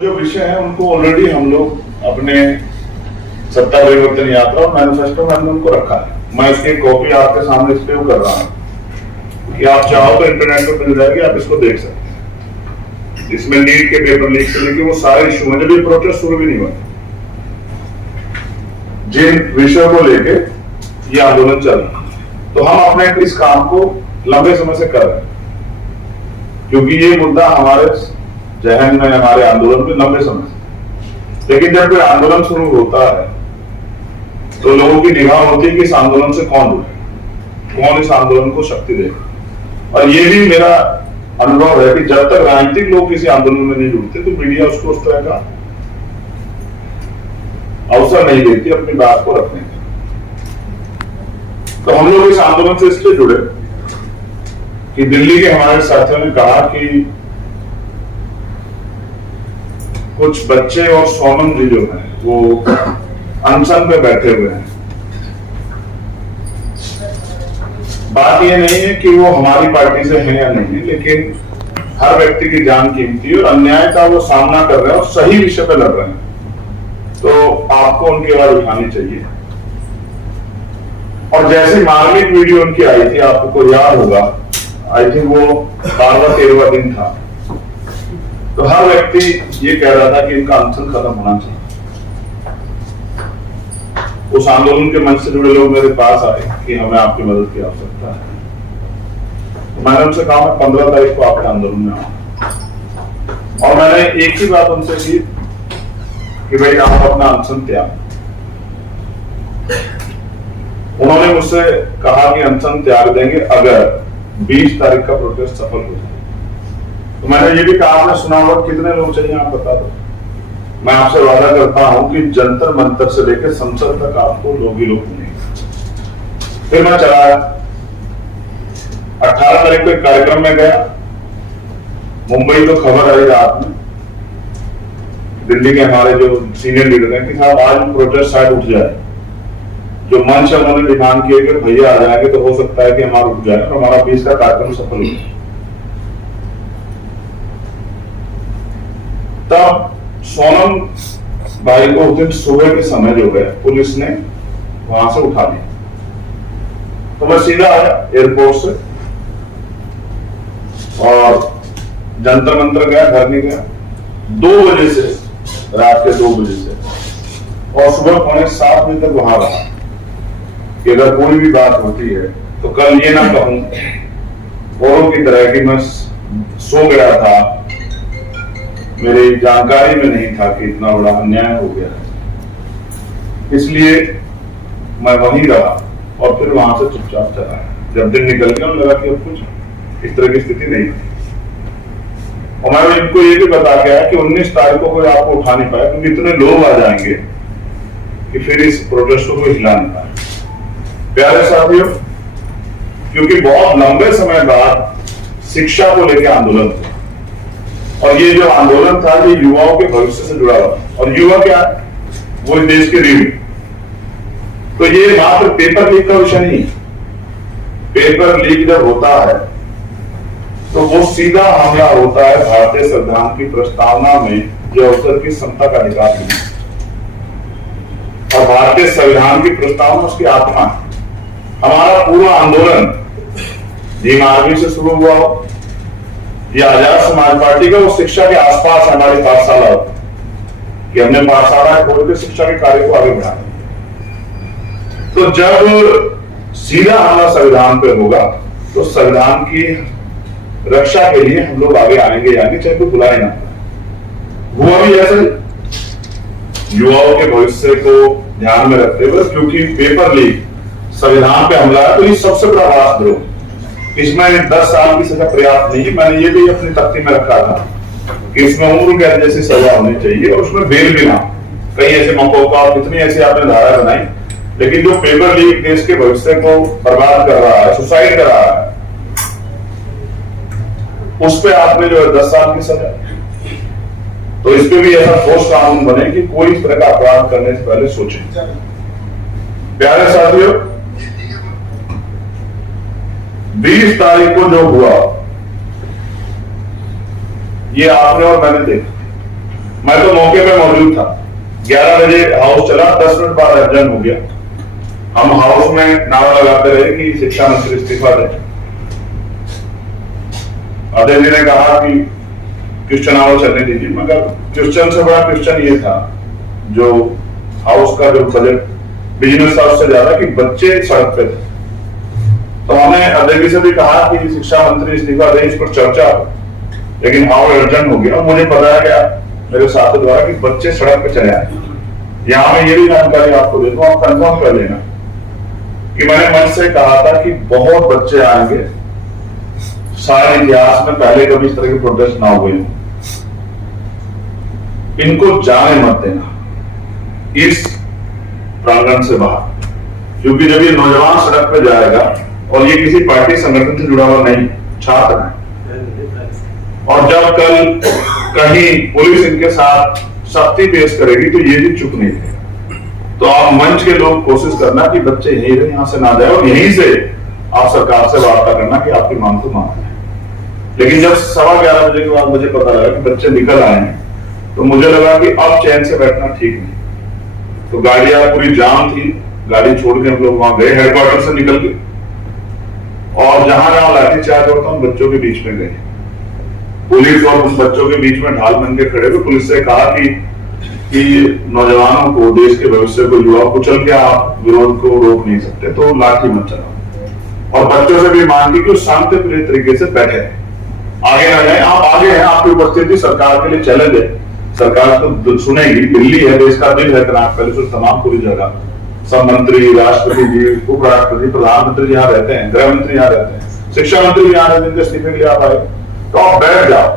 जो विषय है उनको ऑलरेडी हम लोग अपने सत्ता परिवर्तन यात्रा और मैनिफेस्टो में हमने उनको रखा है। मैं इसकी कॉपी आपके सामने स्पेव कर रहा हूँ कि आप चाहो तो इंटरनेट पे मिल जाएगी, आप इसको देख सकते हैं। इसमें नीट के पेपर लीक से लेके वो सारे इशू में, जब ये प्रोटेस्ट शुरू भी नहीं हुआ, जिन विषयों को लेके ये आंदोलन चल रहा है, तो हम अपने इस काम को लंबे समय से कर रहे हैं, क्योंकि ये मुद्दा हमारे जहन में, हमारे आंदोलन में लंबे समय से। लेकिन जब कोई आंदोलन शुरू होता है तो लोगों की निगाह होती है कि इस आंदोलन से कौन जुड़े, कौन इस आंदोलन को शक्ति देगा। और ये भी मेरा अनुभव है कि जब तक राजनीतिक लोग किसी आंदोलन में नहीं जुड़ते तो मीडिया उसको उस तरह का अवसर नहीं देती अपनी बात को रखने का। तो हम लोग इस आंदोलन से इसलिए जुड़े कि दिल्ली के हमारे साथियों ने कहा कि कुछ बच्चे और सोनम जी जो हैं वो अनशन पे बैठे हुए हैं। बात ये नहीं है कि वो हमारी पार्टी से है या नहीं है, लेकिन हर व्यक्ति की जान कीमती है और अन्याय का वो सामना कर रहे हैं और सही विषय पे लड़ रहे हैं, तो आपको उनकी आवाज उठानी चाहिए। और जैसी मार्मिक वीडियो उनकी आई थी, आपको याद होगा, आई थिंक वो 12वां-13वां दिन था, तो हर व्यक्ति ये कह रहा था कि इनका अनशन खत्म होना चाहिए। उस आंदोलन के मंच से जुड़े लोग मेरे पास आए कि हमें आपकी मदद की आवश्यकता है। तो मैंने उनसे कहा मैं 15 तारीख को आपके आंदोलन में आऊं, और मैंने एक ही बात उनसे की कि भाई आप अपना अनशन त्याग। उन्होंने मुझसे कहा कि अनशन त्याग देंगे अगर 20 तारीख का प्रोटेस्ट सफल हो जाए। तो मैंने ये भी कहा, आपने सुना होगा, कितने लोग चाहिए आप बता दो। मैं आपसे वादा करता हूं कि जंतर मंतर से लेकर संसद तक आपको लोग ही लोग मिलेंगे। फिर मैं चला आया, 18 तारीख को एक कार्यक्रम में गया। मुंबई तो खबर आई रात में, दिल्ली के हमारे जो सीनियर लीडर हैं कि साहब आज प्रोटेस्ट शायद उठ जाए। जो मंच उन्होंने डिमांड किए कि भैया आ जाएंगे तो हो सकता है कि हमारा उठ जाए और हमारा 20 का कार्यक्रम सफल हो जाए। तब सोनम भाई को उस दिन सुबह के समय जो है पुलिस ने वहां से उठा लिया। तो मैं सीधा आया एयरपोर्ट से और जंतर मंतर गया, घर नहीं गया 2 बजे से, रात के 2 बजे से, और सुबह 6:45 बजे तक वहां रहा कि अगर कोई भी बात होती है तो कल ये ना कहूं औरों की तरह कि मैं सो गया था, मेरी जानकारी में नहीं था कि इतना बड़ा अन्याय हो गया है। इसलिए मैं वहीं रहा और फिर वहां से चुपचाप चला। जब दिन निकल गया लगा कि अब कुछ इस तरह की स्थिति नहीं थी। और मैं इनको ये भी बता के आया कि 19 तारीख को कोई आपको उठा नहीं पाया, क्योंकि इतने लोग आ जाएंगे कि फिर इस प्रोटेस्ट को कोई हिला नहीं पाए। प्यारे साथियों, क्योंकि बहुत लंबे समय बाद शिक्षा को लेकर आंदोलन हुआ, और ये जो आंदोलन था ये युवाओं के भविष्य से जुड़ा हुआ, और युवा क्या है, वो इस देश के रीढ़। तो ये मात्र पेपर लीक का विषय नहीं। पेपर लीक जब होता है तो वो सीधा हमला होता है भारतीय संविधान की प्रस्तावना में जो अवसर की समता का अधिकार है, और भारतीय संविधान की प्रस्तावना उसकी आत्मा है। हमारा पूरा आंदोलन भीम आर्मी से शुरू हुआ हो या आजाद समाज पार्टी का, वो शिक्षा के आसपास हमारी पाठशाला हो कि हमने पाठशाला खोल के शिक्षा के कार्य को आगे बढ़ाया। तो जब सीधा हमला संविधान पे होगा तो संविधान की रक्षा के लिए हम लोग आगे आएंगे, यानी चाहे कोई बुलाए ना। हुआ भी ऐसे युवाओं के भविष्य को ध्यान में रखते हुए, क्योंकि पेपर लीक संविधान पे हमला है तो ये सबसे बड़ा राष्ट्रद्रोह, इसमें 10 साल की सजा पर्याप्त नहीं है। मैंने ये भी अपनी तख्ती में रखा था कि इसमें उम्र कैद जैसी सजा होनी चाहिए और उसमें बेल भी ना। कई ऐसे मौकों का कितनी ऐसी आपने धारा बनाई, लेकिन जो पेपर लीक देश के भविष्य को बर्बाद कर रहा है, सुसाइड कर रहा है, उस पर आपने जो है 10 साल की सजा। तो इस पे भी ऐसा ठोस कानून बने कि कोई इस तरह का अपराध करने से पहले सोचे। प्यारे साथियों, 20 तारीख को जो हुआ ये आपने और मैंने देखा। मैं तो मौके पे मौजूद था। 11 बजे हाउस चला, 10 मिनट बाद अर्जन हो गया। हम हाउस में नारा लगाते रहे कि शिक्षा मंत्री इस्तीफा दें। अध्यक्ष जी ने कहा कि क्वेश्चन आवर चलने दीजिए, मगर क्वेश्चन से बड़ा क्वेश्चन ये था, जो हाउस का जो बजट बिजनेस था उससे ज्यादा, कि बच्चे सड़क पे थे। तो हमने अध्यक्ष जी से भी कहा कि शिक्षा मंत्री इस्तीफा दें, इस पर चर्चा हो, लेकिन हाउस अर्जेंट हो गया। मुझे बताया गया मेरे साथी द्वारा कि बच्चे सड़क पे चले आए। यहाँ मैं ये भी जानकारी आपको देता हूँ, आप कंफर्म कर लेना कि मैंने मंच से कहा था कि बहुत बच्चे आएंगे, सारे इतिहास में पहले कभी इस तरह के प्रोटेस्ट ना हुए, इनको जाने मत देना इस प्रांगण से बाहर, क्योंकि जब ये नौजवान सड़क पे जाएगा, और ये किसी पार्टी संगठन से जुड़ा हुआ नहीं, छात्र है, और जब कल कहीं पुलिस इनके साथ सख्ती पेश करेगी तो ये भी चुप नहीं है। तो आप मंच के लोग कोशिश करना कि बच्चे यहीं रहे, यहां से ना जाए, और यहीं से आप सरकार से वार्ता करना कि आपकी मांग तो मान है। लेकिन जब 11:15 बजे के बाद मुझे पता लगा कि बच्चे निकल आए हैं, तो मुझे लगा कि अब चैन से बैठना ठीक नहीं। तो गाड़ियां पूरी जाम थी, गाड़ी छोड़ के हम लोग वहां गए, हेडक्वार्टर से निकल के, और जहां जहां लाठीचार्ज होता हम बच्चों के बीच में गए। पुलिस और उन बच्चों के बीच में ढाल बन के खड़े हुए। पुलिस से कहा कि नौजवानों को, देश के भविष्य को, युवा को चल के आप विरोध को रोक नहीं सकते, तो लाठी मत चलाओ। और बच्चों से भी मांग की कि शांति प्रिय तरीके से बैठे, आगे ना जाए। आप आगे हैं, आपकी उपस्थिति सरकार के लिए चैलेंज है, सरकार तो सुनेगी। दिल्ली है, देश का दिल है, पहले तमाम पूरी जगह सब मंत्री, राष्ट्रपति जी, उपराष्ट्रपति, प्रधानमंत्री यहाँ रहते हैं, गृह मंत्री यहाँ रहते हैं, शिक्षा मंत्री यहाँ रहते हैं, जिनके इस्तीफे के लिए आप आए, तो आप बैठ जाओ,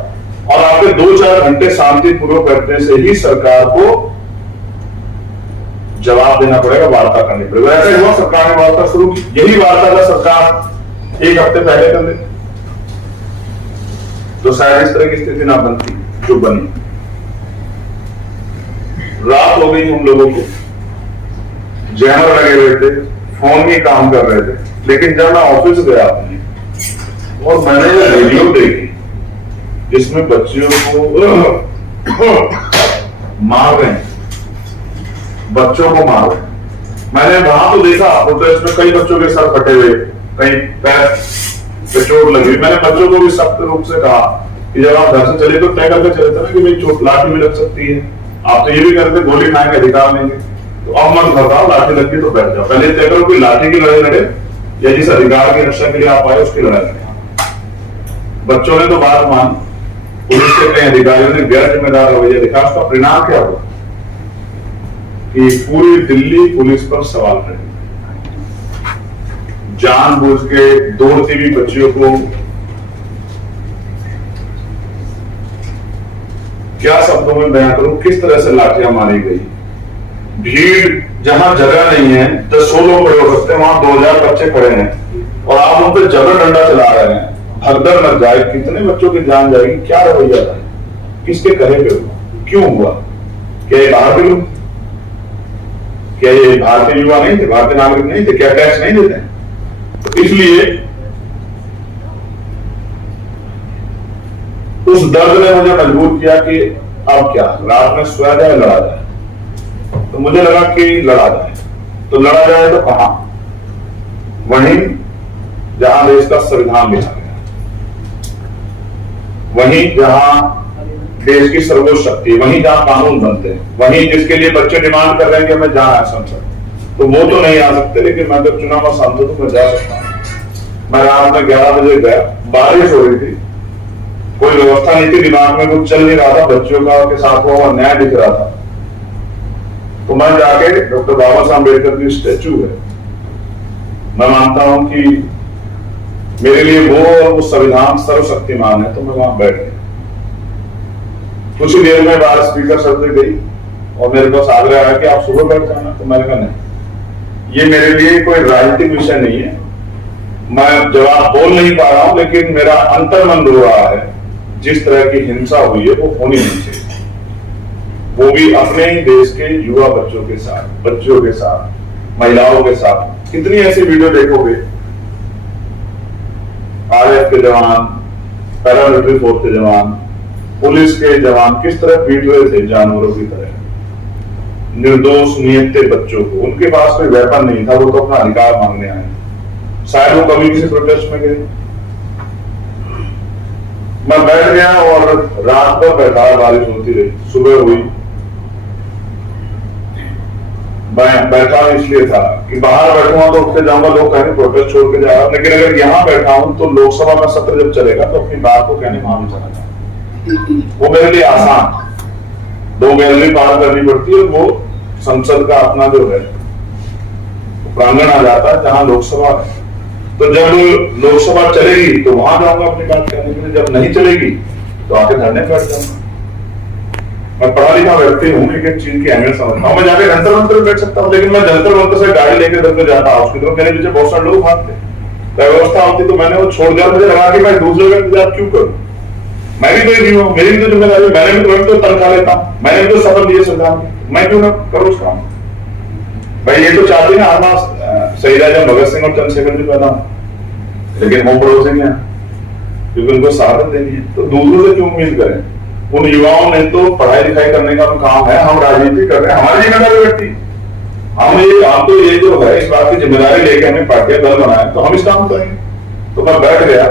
और आपके 2-4 घंटे शांतिपूर्वक बैठने से ही सरकार को जवाब देना पड़ेगा, वार्ता करनी पड़ेगी। ऐसे हुआ, सरकार ने वार्ता शुरू की। यही वार्ता का सरकार 1 हफ्ते पहले कर दे तो शायद इस तरह की स्थिति ना बनती जो बनी। रात हो गई, हम लोगों को जैमर लगे हुए थे, फोन भी काम कर रहे थे, लेकिन जब मैं ऑफिस गया अपने, और मैंने वो वीडियो देखी जिसमें बच्चियों को मार रहे हैं, बच्चों को मार रहे हैं। मैंने वहां तो देखा प्रोटेस्ट में कई बच्चों के सर फटे हुए, कहीं पैर पे चोट लगी। मैंने बच्चों को भी सख्त रूप से कहा कि जब आप घर से चले तो तय करके चले थे ना कि भाई चोट लाठी में लग सकती है, आप तो ये भी करते गोली खाएंगे, अधिकार लेंगे, तो अब मत घबराओ, लाठी लगती तो बैठ जाओ। पहले तय करो कि लाठी की लड़ाई लड़े या जिस अधिकार की रक्षा के लिए आप आए उसकी लड़ाई लड़े। बच्चों ने तो बात मान, पुलिस के कई अधिकारियों ने गैर जिम्मेदार रवैया दिखा। उसका परिणाम क्या हुआ कि पूरी दिल्ली पुलिस पर सवाल खड़े, जानबूझ के दौड़ती हुई बच्चियों को, क्या शब्दों में बयान करूं, किस तरह से लाठियां मारी गई। भीड़ जहां जगह नहीं है, 10 लोग खड़े हो सकते हैं, वहां 2000 बच्चे खड़े हैं, और आप उन पर जबर डंडा चला रहे हैं। भगदड़ मच जाए, कितने बच्चों की जान जाएगी, क्या रवैया था, किसके कहे पे हुआ, क्यों हुआ? क्या ये बाहर के लोग, क्या ये भारतीय युवा नहीं थे, भारतीय नागरिक नहीं थे, क्या टैक्स नहीं देते? तो इसलिए उस दर्द ने मुझे मजबूर किया कि अब क्या, रात में सोया जाए, लड़ा जाए। तो मुझे लगा कि लड़ा जाए, तो लड़ा जाए तो कहां? वहीं जहां देश का संविधान लिखा गया, वहीं जहां देश की सर्वोच्च शक्ति, वहीं जहां कानून बनते हैं, वहीं जिसके लिए बच्चे डिमांड कर रहे हैं कि हमें जाना है संसद, तो वो तो नहीं आ सकते, लेकिन मैं तो चुना हुआ सांसद हूं, मैं जा सकता हूं। मैं रात में 11 बजे गया, बारिश हो रही थी, कोई व्यवस्था नहीं थी, दिमाग में कुछ चल नहीं रहा था, बच्चों का के साथ हुआ अन्याय दिख रहा था। तो मैं जाके डॉक्टर बाबा साहब अम्बेडकर की स्टैचू है, मैं मानता हूं कि मेरे लिए वो संविधान सर्वशक्तिमान है, तो मैं वहां बैठ गया। कुछ ही देर में बाहर स्पीकर शब्द गई और मेरे पास आग्रह आया कि आप सुबह बैठ जाना। तो मैंने कहा नहीं, ये मेरे लिए कोई राजनीतिक विषय नहीं है, मैं जवाब बोल नहीं पा रहा हूं, लेकिन मेरा अंतर्मन रो रहा है। जिस तरह की हिंसा हुई है वो होनी नहीं चाहिए, वो भी अपने ही देश के युवा बच्चों के साथ, बच्चों के साथ, महिलाओं के साथ। कितनी ऐसी वीडियो देखोगे, आरएएफ के जवान, पैरामिलिट्री फोर्स के जवान, पुलिस के जवान किस तरह पीट रहे थे जानवरों की तरह निर्दोष निहत्थे बच्चों को। उनके पास कोई वेपन नहीं था, वो तो अपना अधिकार मांगने आए, शायद वो कभी किसी प्रोटेस्ट में गए। मैं बैठ गया और रात भर बैठा, बारिश होती रही, सुबह हुई। मैं बैठा इसलिए था कि बाहर बैठूंगा तो उठ के जाऊंगा, लोग कहेंगे प्रोटेस्ट छोड़ के जा रहा हूं, लेकिन अगर यहाँ बैठा हूं तो लोकसभा में सत्र जब चलेगा तो अपनी बात को कहने वहां भी चला जाऊंगा। वो मेरे लिए आसान 2 गैलरी पार करनी पड़ती है, वो संसद का अपना जो है प्रांगण आ जाता है जहां लोकसभा है। तो जब लोकसभा चलेगी तो वहां जाऊंगा अपनी बात कहने के लिए, जब नहीं चलेगी तो आके धरने बैठ जाऊंगा। मैं पढ़ा लिखा व्यक्ति हूँ, लेकिन चीन की अहमियत समझता हूँ। मैं जाके जंतर मंतर बैठ सकता हूँ, लेकिन मैं जंतर मंतर से गाड़ी लेकर घर पे जाता हूँ, उसकी तरफ मेरे पीछे बहुत सारे लोग भागते। व्यवस्था होती तो मैंने वो छोड़ दिया, मुझे लगा कि मैं दूसरे का इंतजार क्यों करूँ। मैं भी कोई नहीं हूँ, मेरी भी तो जिम्मेदारी, मैंने भी तो तनख्वाह लेता हूँ, मैंने भी तो शपथ लिए संविधान की, मैं क्यों ना करूँ उस काम। भाई ये तो चाहते हैं हमारा शहीद आजम भगत सिंह और चंद्रशेखर जी पैदा, लेकिन वो पड़ोसी हैं क्योंकि उनको शहादत देनी है। तो दूसरों से क्यों उम्मीद करें। उन युवाओं ने तो पढ़ाई लिखाई करने का काम है, हम राजनीति कर रहे हैं, हमारी जिम्मेदारी व्यक्ति। हम तो ये जो है इस बात की जिम्मेदारी लेके हमें पार्टी दल बनाए तो हम इस काम करेंगे। तो मैं बैठ गया,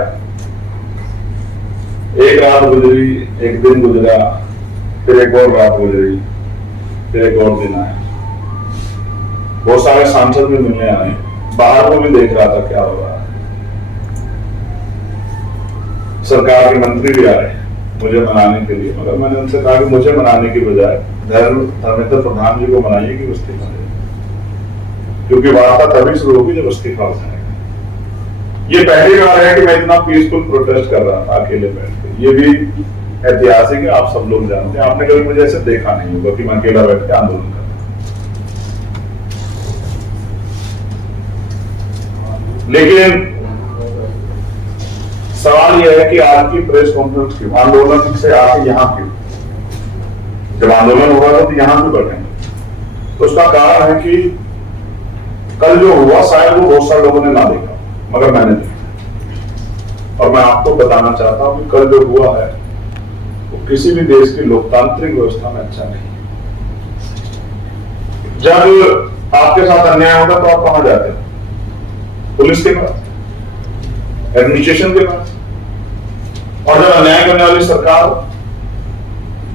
एक रात गुजरी, एक दिन गुजरा, फिर एक और रात गुजरी, फिर एक और दिन आया। बहुत सारे सांसद भी मिलने आए, बाहर को भी देख रहा था क्या हो रहा है। सरकार के मंत्री भी आए मुझे मनाने के लिए, मगर मैंने उनसे कहा कि मुझे मनाने की बजाय धर्मेंद्र प्रधान जी को मनाइए कि इस्तीफा दे, क्योंकि वार्ता तभी शुरू होगी जब इस्तीफा हो जाएगा। ये पहली बार है कि मैं इतना पीसफुल प्रोटेस्ट कर रहा था अकेले बैठ के। ये भी ऐतिहासिक है, आप सब लोग जानते हैं। आपने कभी मुझे ऐसे देखा नहीं होगा कि मैं अकेला बैठ के आंदोलन कर रहा। लेकिन सवाल यह है कि आज की प्रेस कॉन्फ्रेंस क्यों, आंदोलन से आके यहाँ क्यों, जब आंदोलन हो रहा था तो यहाँ क्यों बैठे। तो उसका कारण है कि कल जो हुआ शायद वो बहुत सारे लोगों ने ना देखा, मगर मैंने देखा। और मैं आपको बताना चाहता हूं कि कल जो हुआ है वो किसी भी देश की लोकतांत्रिक व्यवस्था में अच्छा नहीं। जब आपके साथ अन्याय होगा तो आप कहां जाते हैं? पुलिस के पास, एडमिनिस्ट्रेशन के पास। और जब अन्याय करने वाली सरकार हो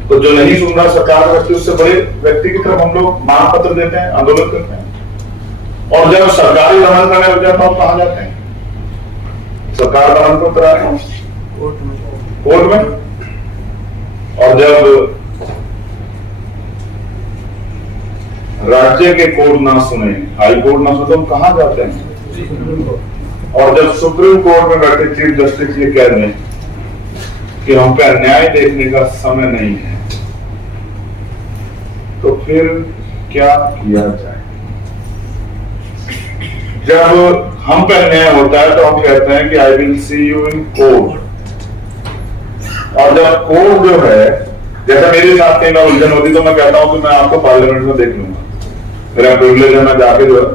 तो जो नहीं सुन रहा सरकार का व्यक्ति, उससे बड़े व्यक्ति की तरफ हम लोग मांग पत्र देते हैं, आंदोलन करते हैं। और जब सरकारी दमन करने लग जाता तो कहां जाते हैं? सरकार दमन को कराते हैं कोर्ट में। और जब राज्य के कोर्ट ना सुने, हाई कोर्ट ना सुने, तो हम कहां जाते हैं? और जब सुप्रीम कोर्ट में बैठे चीफ जस्टिस ये कह रहे हैं कि हम पे अन्याय देखने का समय नहीं है, तो फिर क्या किया जाए? जब हम पे अन्याय होता है तो हम कहते हैं कि I will see you in court. और जब कोर्ट जो है, जैसे मेरे साथ कहीं ना उलझन होती तो मैं कहता हूं कि मैं आपको पार्लियामेंट में देख लूंगा, मेरा प्रिविलेज है, मैं जाके जो है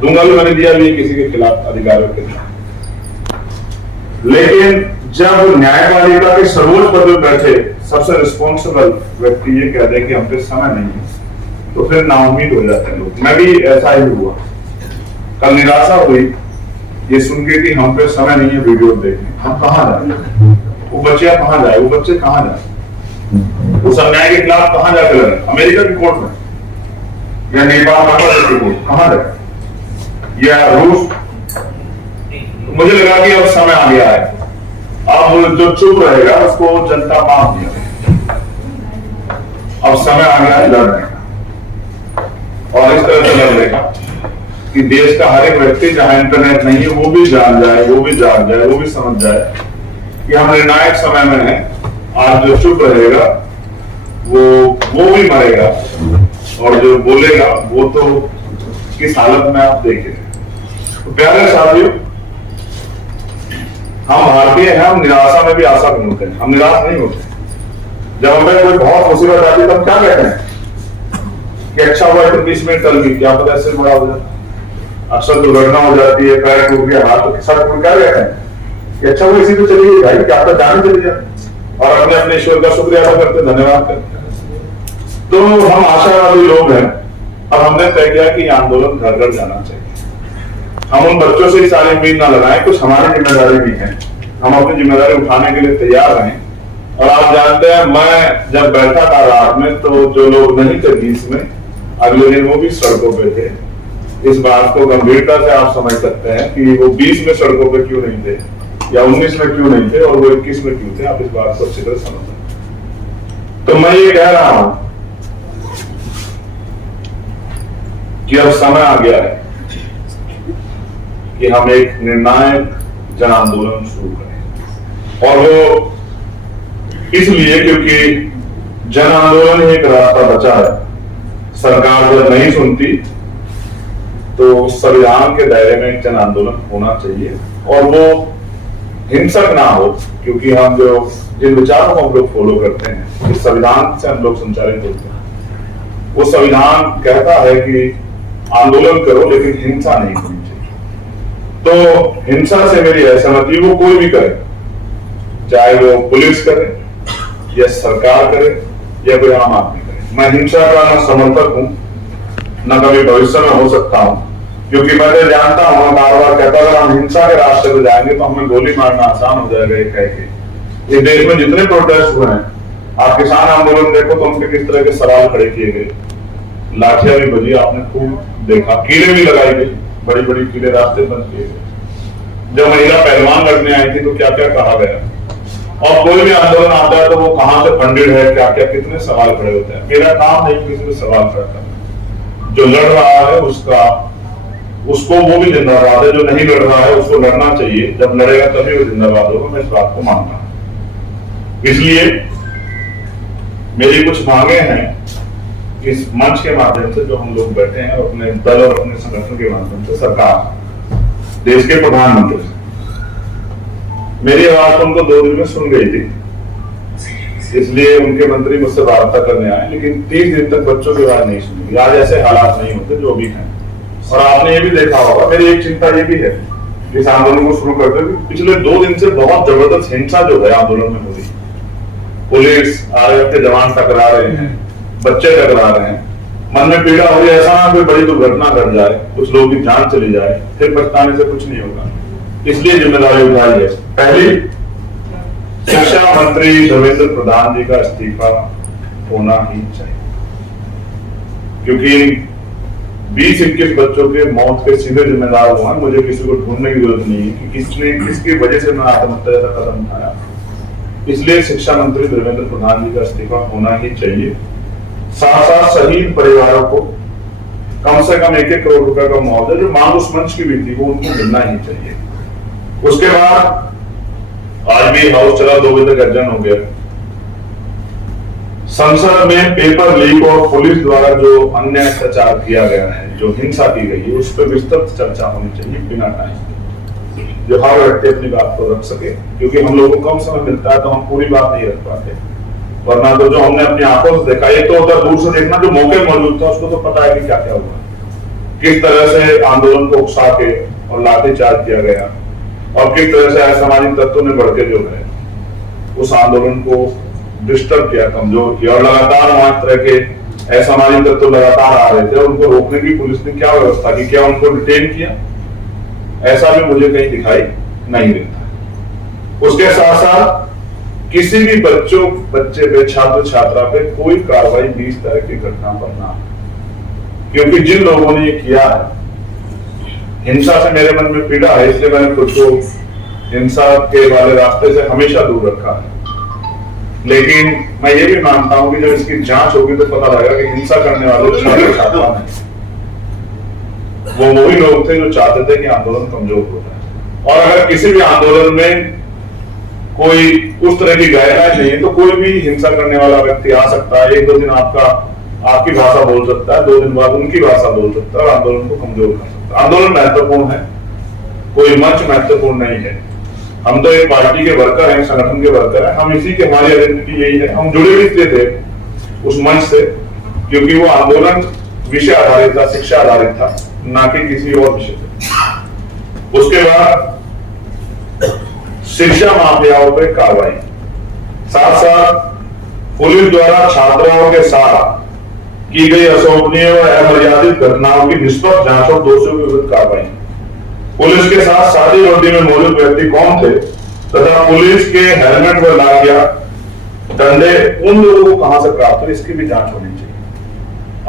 दूंगा भी, मैंने दिया भी किसी के खिलाफ, अधिकारियों के खिलाफ। लेकिन जब न्यायपालिका के सर्वोच्च पद पर बैठे सबसे रिस्पॉन्सिबल व्यक्ति ये कहते हैं कि हम पे समय नहीं है, तो फिर नाउम्मीद हो जाते हैं लोग। मैं भी ऐसा ही हुआ, कल निराशा हुई ये सुन के कि हम पे समय नहीं है वीडियो देखने। हम कहां जाए? वो बच्चियां कहां जाए, वो बच्चे कहां जाए, उस अन्याय के खिलाफ कहां जाकर लड़े? अमेरिका की कोर्ट में या नेपाल की कोर्ट, कहां जाए? या रूस? मुझे लगा कि अब समय आ गया है, अब जो चुप रहेगा उसको जनता माफ दिया, अब समय आ गया है लड़ने का। और इस तरह से लड़ लेगा कि देश का हर एक व्यक्ति जहां इंटरनेट नहीं है वो भी जान जाए, वो भी जान जाए, वो भी समझ जाए कि हम निर्णायक समय में हैं। आज जो चुप रहेगा वो भी मरेगा, और जो बोलेगा वो तो किस हालत में आप देखें। तो प्यारे साथियों, हम भारतीय हैं, हम निराशा में भी आशा ढूंढते हैं, हम निराश नहीं होते। जब हमें कोई बहुत मुसीबत आती है तो हम क्या कहते हैं कि अच्छा हुआ 20 मिनट टल गई, क्या पता इससे बड़ा हो जाता। अक्सर दुर्घटना हो जाती है, पैर टूट गया, हाथ तो सड़क पर क्या कहते हैं कि अच्छा वो इसी पे चली गई भाई, क्या पता जान चली जाए। और अपने अपने ईश्वर का शुक्रिया अदा करते, धन्यवाद करते हैं। तो हम आशावादी लोग हैं और हमने तय किया कि आंदोलन घर घर जाना चाहिए। हम उन बच्चों से सारी उम्मीद ना लगाएं, कुछ हमारी जिम्मेदारी भी है, हम अपनी जिम्मेदारी उठाने के लिए तैयार रहें। और आप जानते हैं, मैं जब बैठा था रात में तो जो लोग नहीं थे 20 में, अगले दिन वो भी सड़कों पे थे। इस बात को गंभीरता से आप समझ सकते हैं कि वो 20 में सड़कों पे क्यों नहीं थे, या 19 में क्यों नहीं थे, और वो 21 में क्यों थे। आप इस बात को अच्छी तरह समझ सकते हैं। तो मैं ये कह रहा हूं कि अब समय आ गया है कि हम एक निर्णायक जन आंदोलन शुरू करें। और वो इसलिए क्योंकि जन आंदोलन ही एक रास्ता बचा है। सरकार जब नहीं सुनती तो संविधान के दायरे में एक जन आंदोलन होना चाहिए, और वो हिंसक ना हो, क्योंकि हम जो जिन विचारों को हम लोग फॉलो करते हैं, इस संविधान से हम लोग संचालित होते हैं। वो संविधान कहता है कि आंदोलन करो लेकिन हिंसा नहीं होनी चाहिए। तो हिंसा से मेरी असहमति, वो कोई भी करे, चाहे वो पुलिस करे या सरकार करे या कोई आम आदमी करे। मैं हिंसा का न समर्थक हूं, न कभी भविष्य में हो सकता हूं, क्योंकि मैं तो जानता हूं, बार बार कहता, अगर हम हिंसा के रास्ते पे जाएंगे तो हमें गोली मारना आसान हो जाएगा। ये कह के इस देश में जितने प्रोटेस्ट हुए हैं, आप किसान आंदोलन देखो तो उनके किस तरह के सवाल खड़े किए गए, लाठियां भी बजी, आपने खूब देखा, कीलें भी लगाई गई, बड़ी बड़ी कीलें रास्ते बंद किए गए। जब महिला पहलवान लड़ने आई थी तो क्या क्या कहा गया। और कोई भी आंदोलन आता है तो वो कहां से फंडेड है, क्या क्या, कितने सवाल खड़े होते हैं। मेरा काम नहीं किसी को सवाल करता, जो लड़ रहा है उसको वो भी जिंदाबाद है, जो नहीं लड़ रहा है उसको लड़ना चाहिए। जब लड़ेगा तभी वो जिंदाबाद होगा, मैं इस बात को मानता हूं। इसलिए मेरी कुछ मांगे हैं इस मंच के माध्यम से, जो हम लोग बैठे हैं, अपने दल और अपने संगठन के माध्यम से सरकार, देश के प्रधानमंत्री से। मेरी आवाज उनको 2 दिन में सुन गई थी, इसलिए उनके मंत्री मुझसे वार्ता करने आए, लेकिन 30 दिन तक बच्चों की आवाज नहीं सुनी। आज ऐसे हालात नहीं होते जो भी हैं। और आपने ये भी देखा होगा, मेरी एक चिंता ये भी है, इस आंदोलन को शुरू करते हुए पिछले 2 दिन से बहुत जबरदस्त हिंसा जो है आंदोलन में हो रही। पुलिस, आरएएफ के जवान टकरा रहे हैं, बच्चे टकरा रहे हैं, मन में पीड़ा हो रही है, ऐसा ना कोई बड़ी दुर्घटना घट जाए, कुछ लोगों की जान चली जाए, फिर पछताने से कुछ नहीं होगा। इसलिए जिम्मेदारी उठाई है। पहली, शिक्षा मंत्री धर्मेंद्र प्रधान जी का इस्तीफा होना ही चाहिए, क्योंकि 20-21 बच्चों के मौत के सीधे जिम्मेदार हुआ। मुझे किसी को ढूंढने की जरूरत नहीं है कि किसने, किसकी वजह से मैं आत्महत्या का कदम उठाया। इसलिए शिक्षा मंत्री धर्मेंद्र प्रधान जी का इस्तीफा होना ही चाहिए। साथ साथ शहीद परिवारों को कम से कम 1-1 करोड़ रुपए का मुआवजा, जो मांग उस मंच की भी थी, वो उनको मिलना ही चाहिए। उसके बाद आज भी हाउस चला 2 बजे तक अर्जन हो गया। संसद में पेपर लीक और पुलिस द्वारा जो अन्य अत्याचार किया गया है, जो हिंसा की गई है, उस पर विस्तृत चर्चा होनी चाहिए बिना टाइम, जो हर व्यक्ति अपनी बात को रख सके, क्योंकि हम लोगों को कम समय मिलता है तो हम पूरी बात नहीं रख पाते। वरना तो जो हमने अपनी आंखों से देखा, ये तो होता दूर से देखना, जो मौके मौजूद था उसको तो पता है कि क्या क्या हुआ, किस तरह से आंदोलन को उकसा के और लाठीचार्ज किया गया, और किस तरह से असामाजिक तत्वों ने बढ़ के जो है उस आंदोलन को डिस्टर्ब किया, कमजोर किया। और लगातार वहां इस तरह के असामाजिक तत्व लगातार आ रहे थे, और उनको रोकने की पुलिस ने क्या व्यवस्था की, क्या उनको डिटेन किया, ऐसा भी मुझे कहीं दिखाई नहीं देता। उसके साथ साथ किसी भी बच्चे पे, छात्र छात्रा पे कोई कार्रवाई 20 तरह की घटना पर ना, क्योंकि जिन लोगों ने ये किया है, हिंसा से मेरे मन में पीड़ा है, इसलिए मैंने खुद को हिंसा के वाले रास्ते से हमेशा दूर रखा है। लेकिन मैं ये भी मानता हूं कि जब इसकी जांच होगी तो पता लगेगा कि हिंसा करने वाले छात्र छात्रा नहीं, वो वही लोग थे जो चाहते थे कि आंदोलन कमजोर हो जाए। और अगर किसी भी आंदोलन में कोई उस तरह की गाइडलाइन नहीं है तो कोई भी हिंसा करने वाला व्यक्ति आ सकता है। 1-2 दिन आपकी भाषा बोल सकता है, 2 दिन बाद उनकी भाषा बोल सकता है, और आंदोलन को कमजोर कर सकता है। आंदोलन महत्वपूर्ण है, कोई मंच महत्वपूर्ण नहीं है। हम तो एक पार्टी के वर्कर हैं, संगठन के वर्कर हैं, हम इसी की हमारी आइडेंटिटी यही है। हम जुड़े भी इसलिए थे उस मंच से क्योंकि वो आंदोलन विषय आधारित था, शिक्षा आधारित था, ना कि किसी और विषय से। उसके बाद शिक्षा माफियाओं पर कार्रवाई, साथ साथ पुलिस द्वारा छात्राओं के साथ की गई अशोभनीय व अमर्यादित घटनाओं की निष्पक्ष जांच और दोषियों के विरुद्ध कार्रवाई। पुलिस के साथ सादी वर्दी में मौजूद व्यक्ति कौन थे तथा पुलिस के हेलमेट व लाठियां डंडे उन लोगों को कहां से प्राप्त हुए, इसकी भी जांच होनी चाहिए।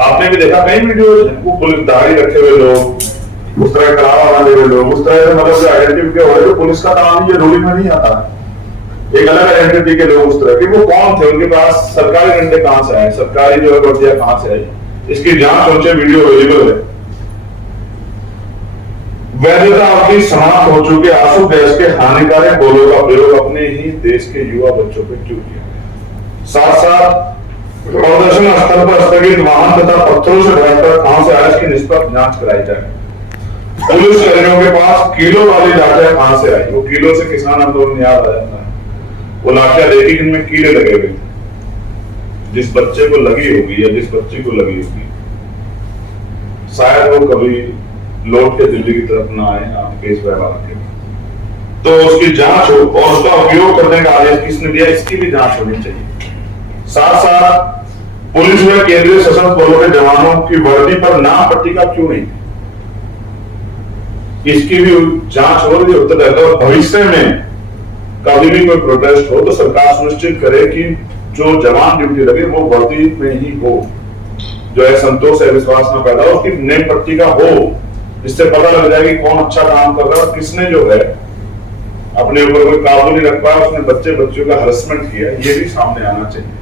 आपने भी देखा कई वीडियो वो पुलिस दाढ़ी रखे हुए लोग, उस तरह कलावा वाले हुए लोग, उस तरह से मतलब आइडेंटिफिकेशन हो रहे जो पुलिस का काम ये रूलिंग में नहीं आता है। एक अलग आइडेंटिटी के लोग उस तरह के, वो कौन थे, उनके पास सरकारी डंडे कहां से आए, सरकारी जो है वर्दियां कहां से आई, इसकी जांच होनी चाहिए। वीडियो अवेलेबल है। वैधता अवधि समाप्त हो चुके आंसू गैस के हानिकारक गोलों का प्रयोग अपने ही देश के युवा बच्चों पर क्यों किया। साथ साथ प्रदर्शन स्थल पर स्थगित वाहन तथा पत्थरों से भरकर कहां से आया, इसकी निष्पक्ष जांच कराई जाए। पुलिस कर्मियों के पास किलो वाली लाठियां कहां से आई, वो किलो से किसान आंदोलन याद आ जाता है। वो लाठियां देखी जिनमें कीड़े लगे हुए थे। जिस बच्चे को लगी होगी या जिस बच्ची को लगी होगी शायद वो कभी लौट के दिल्ली की तरफ ना आए आपके इस व्यवहार के, तो उसकी जांच हो और उसका उपयोग करने का आदेश किसने दिया, इसकी भी जांच होनी चाहिए। साथ साथ पुलिस में केंद्रीय सशस्त्र बलों के जवानों की वर्दी पर नाम पट्टिका क्यों नहीं, इसकी भी जांच हो रही उत्तर रहता है। भविष्य में कभी भी कोई प्रोटेस्ट हो तो सरकार सुनिश्चित करे कि जो जवान ड्यूटी लगे वो वर्दी में ही हो, जो है संतोष है विश्वास न पैदा हो, उसकी नेम पट्टिका हो, जिससे पता लग जाए कि कौन अच्छा काम कर रहा है, किसने जो है अपने ऊपर कोई काबू नहीं रख पाया, उसने बच्चे बच्चियों का हरासमेंट किया, ये भी सामने आना चाहिए।